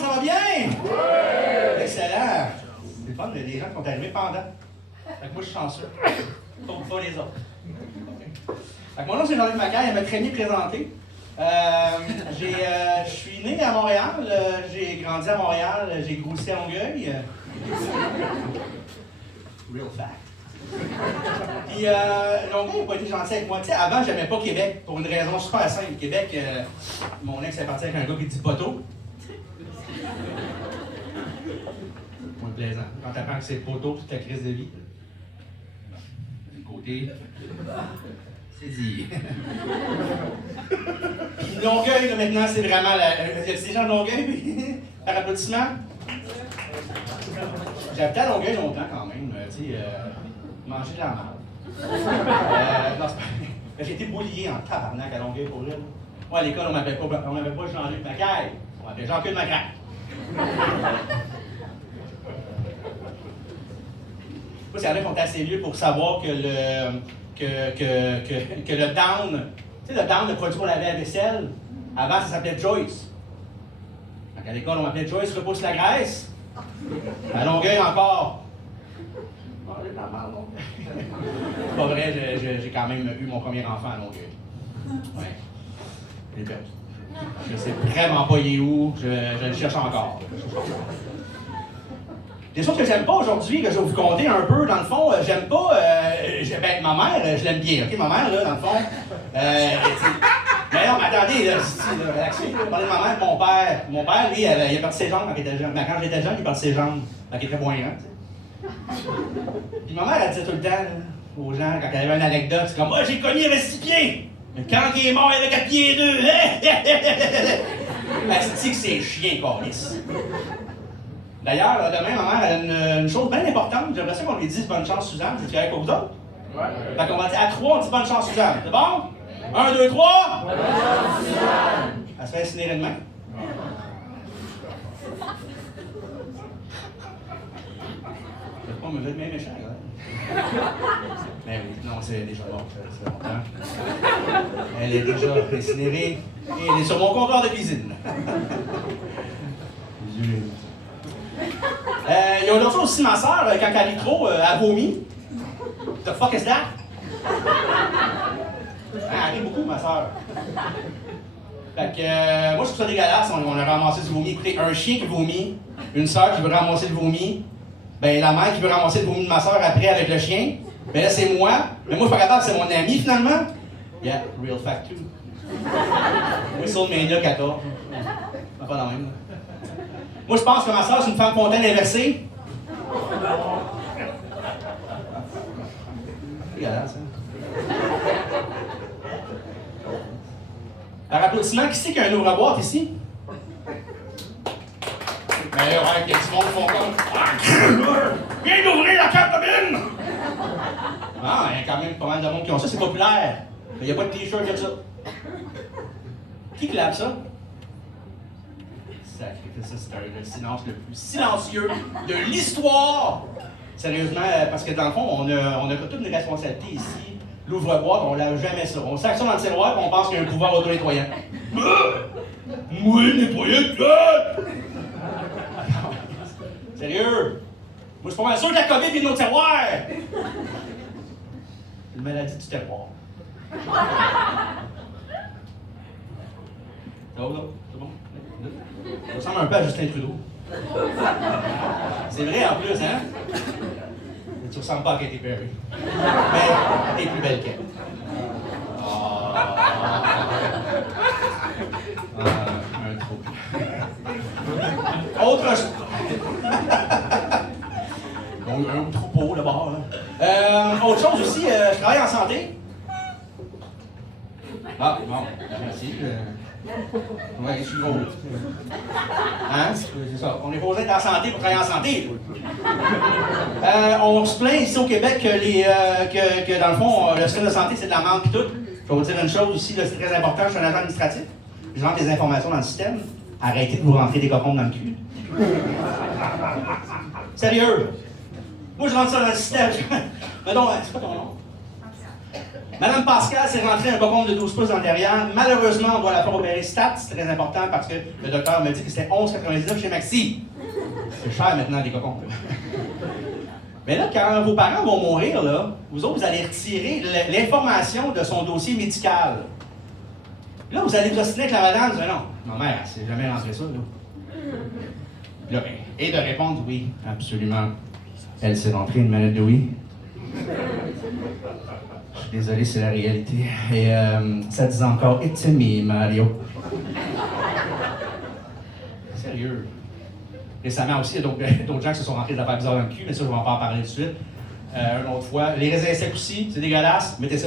monde, ça va bien? Oui! Excellent! C'est le fun, il y a des gens qui sont arrivés pendant. Fait que moi, je suis chanceux. Sauf pas les autres. Fait que mon nom, c'est Jean-Luc Macaire, il m'a très bien présenté. Je suis né à Montréal, j'ai grandi à Montréal, j'ai grossi à Longueuil. Real fact. Puis Longueuil n'a pas été gentil avec moi. Tu sais, avant, j'aimais pas Québec pour une raison super simple. Québec, mon ex est parti avec un gars qui dit poteau. Moins plaisant. Quand t'apprends que c'est poteau, toute ta crise de vie. Du côté. C'est dit. Puis Longueuil, là, maintenant, c'est vraiment la. Il y a des gens de Longueuil, par applaudissement. J'ai habité à Longueuil longtemps quand même, tu sais, manger de la merde. Non, c'est pas. J'ai été boulié en tabarnak à Longueuil pour elle. Moi, à l'école, on m'appelait pas Jean-Luc Macaire, on m'appelait Jean-Claude Macaire. Il y en a qui sont assez vieux pour savoir que le Down, tu sais, le Down, le produit qu'on avait à vaisselle, avant, ça s'appelait Joyce. Donc, à l'école, on m'appelait Joyce repousse la graisse. À Longueuil encore. C'est pas vrai, j'ai quand même eu mon premier enfant à Longueuil. Ouais. J'ai perdu. Je sais vraiment pas il est où, je le cherche encore. Des choses que j'aime pas aujourd'hui, que je vais vous conter un peu, dans le fond, j'aime pas. Ben, ma mère, je l'aime bien, ok? Ma mère, là, dans le fond. Mais non, mais attendez, là, relaxez, là, parlez de ma mère, de mon père. Mon père, lui, il a perdu ses jambes quand il était jeune. Ben, quand j'étais jeune, il a perdu ses jambes. Quand il était voyant, tu sais. Puis ma mère, elle disait tout le temps, là, aux gens, quand elle avait une anecdote, c'est comme, moi, j'ai connu, il avait 6 pieds. Mais quand il est mort, il avait 4 pieds et 2. Elle se dit que c'est chien, câlisse. D'ailleurs, demain, ma mère, elle a une chose bien importante. J'aimerais ça qu'on lui dise bonne chance, Suzanne. C'est correct pour vous autres? Ouais. Fait qu'on va dire à 3, on dit bonne chance, Suzanne. C'est bon? 1, 2, 3. Bonne chance, Suzanne. Elle se fait incinérer demain. Je vais pas me lever de main méchant, là. Mais oui, non, c'est déjà mort, c'est longtemps. Elle est déjà incinérée et elle est sur mon comptoir de cuisine. Il y a une autre chose aussi, ma soeur, quand elle rit trop, elle vomit. The fuck is that? Elle rit beaucoup, ma soeur. Fait que, moi, je trouve ça dégueulasse. On a ramassé du vomi. Écoutez, un chien qui vomit, une soeur qui veut ramasser le vomi, ben la mère qui veut ramasser le vomi de ma soeur après avec le chien, ben là, c'est moi. Mais moi, je suis pas capable, c'est mon ami, finalement. Yeah, real fact, too. WrestleMania 14. Pas la même, là. Moi, je pense que ma soeur, c'est une femme fontaine inversée. C'est dégueulasse, hein? Par applaudissement, qui c'est qui a un ouvre-boîte ici? Ben ouais, il y a du monde qui font comme. Viens d'ouvrir la carte de mine! Ah, il y a quand même pas mal de monde qui ont ça, c'est populaire. Il n'y a pas de t-shirt comme ça. Qui clappe ça? Ça, c'est le silence le plus silencieux de l'histoire! Sérieusement, parce que dans le fond, on a toute une responsabilité ici. L'ouvre-boîte, on lave jamais ça. On sac ça dans le tiroir et on pense qu'il y a un pouvoir auto-nettoyant. Moi, nettoyer de tête! Sérieux? Moi, je suis pas mal sûr que la COVID vient de nos tiroirs! C'est une maladie du terroir. Ça va, là? C'est bon? Ça ressemble un peu à Justin Trudeau. C'est vrai en plus, hein? Tu ressembles pas à Katy Perry. Mais t'es plus belle qu'elle. Un trou. Autre chose. Un troupeau là-bas. Là. Autre chose aussi, je travaille en santé. Ah, bon, merci. Oui, je suis gros. Hein? C'est ça. On est posé être en santé pour travailler en santé. On se plaint ici au Québec que dans le fond, le système de santé, c'est de la merde et tout. Je vais vous dire une chose aussi, là, c'est très important, je suis un agent administratif. Je rentre les informations dans le système. Arrêtez de vous rentrer des cocombes dans le cul. Sérieux? Moi, je rentre ça dans le système. Mais non, c'est pas ton nom. Madame Pascal s'est rentrée un cocon de 12 pouces dans le derrière. Malheureusement, on doit la faire opérer stat. C'est très important parce que le docteur m'a dit que c'était 11,99 chez Maxi. C'est cher maintenant, les cocons. Mais là, quand vos parents vont mourir, là, vous autres, vous allez retirer l'information de son dossier médical. Là, vous allez vous ostiner avec la madame, vous allez non, ma mère, elle s'est jamais rentrée ça, là. Là, et de répondre oui, absolument. Elle s'est rentrée une manette de oui. Je suis désolé, c'est la réalité. Et ça disait encore It's me, Mario. Sérieux. Récemment aussi, il y a d'autres gens qui se sont rentrés de la part bizarre dans le cul, mais ça, je vais en parler tout de suite. Une autre fois. Les raisins secs aussi, c'est dégueulasse. Mettez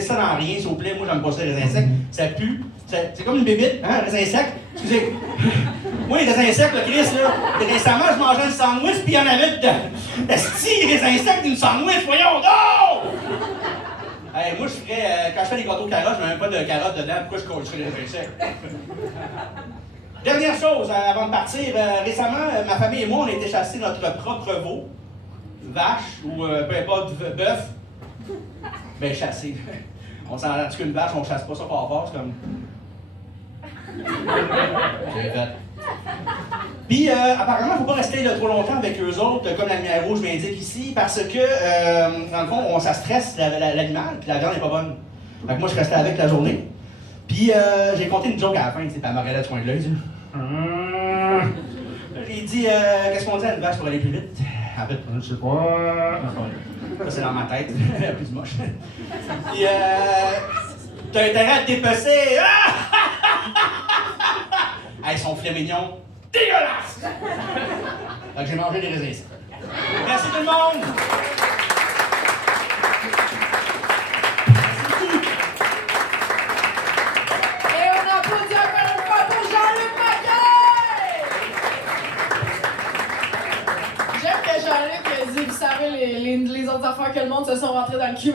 ça dans rien, s'il vous plaît. Moi, j'aime pas ça, les raisins secs. Ça pue. C'est comme une bébite, hein, raisin sec. Excusez. Moi, les raisins secs, le Chris, là, récemment, je mangeais un sandwich, puis il y en avait dedans. Esti, les raisins secs d'une sandwich, voyons donc! Hey, moi, je ferais, quand je fais des gâteaux de carottes, je mets même pas de carottes dedans. Pourquoi je collerais les raisins secs? Dernière chose, avant de partir, récemment, ma famille et moi, on a été chasser notre propre veau, vache ou peu importe, bœuf. Ben, chasser. On s'en rend qu'une vache, on chasse pas ça fort, c'est comme. J'ai fait. Puis, apparemment, il ne faut pas rester trop longtemps avec eux autres, comme la lumière rouge m'indique ici, parce que, dans le fond, ça stresse l'animal, puis la viande n'est pas bonne. Fait que moi, je restais avec la journée. Puis, j'ai compté une joke à la fin, tu sais, puis elle m'a regardé du coin de l'œil, j'ai dit, qu'est-ce qu'on dit à une vache pour aller plus vite? En fait, je sais pas. Ça, c'est dans ma tête, plus moche. Puis, t'as intérêt à te dépecer. Hey, son filet mignon, dégueulasse! Fait que j'ai mangé des raisins secs. Merci tout le monde! Et on applaudit encore une fois pour Jean-Luc Maquet! J'aime que Jean-Luc dit, vous savez, les autres affaires que le monde se sont rentrés dans le cul.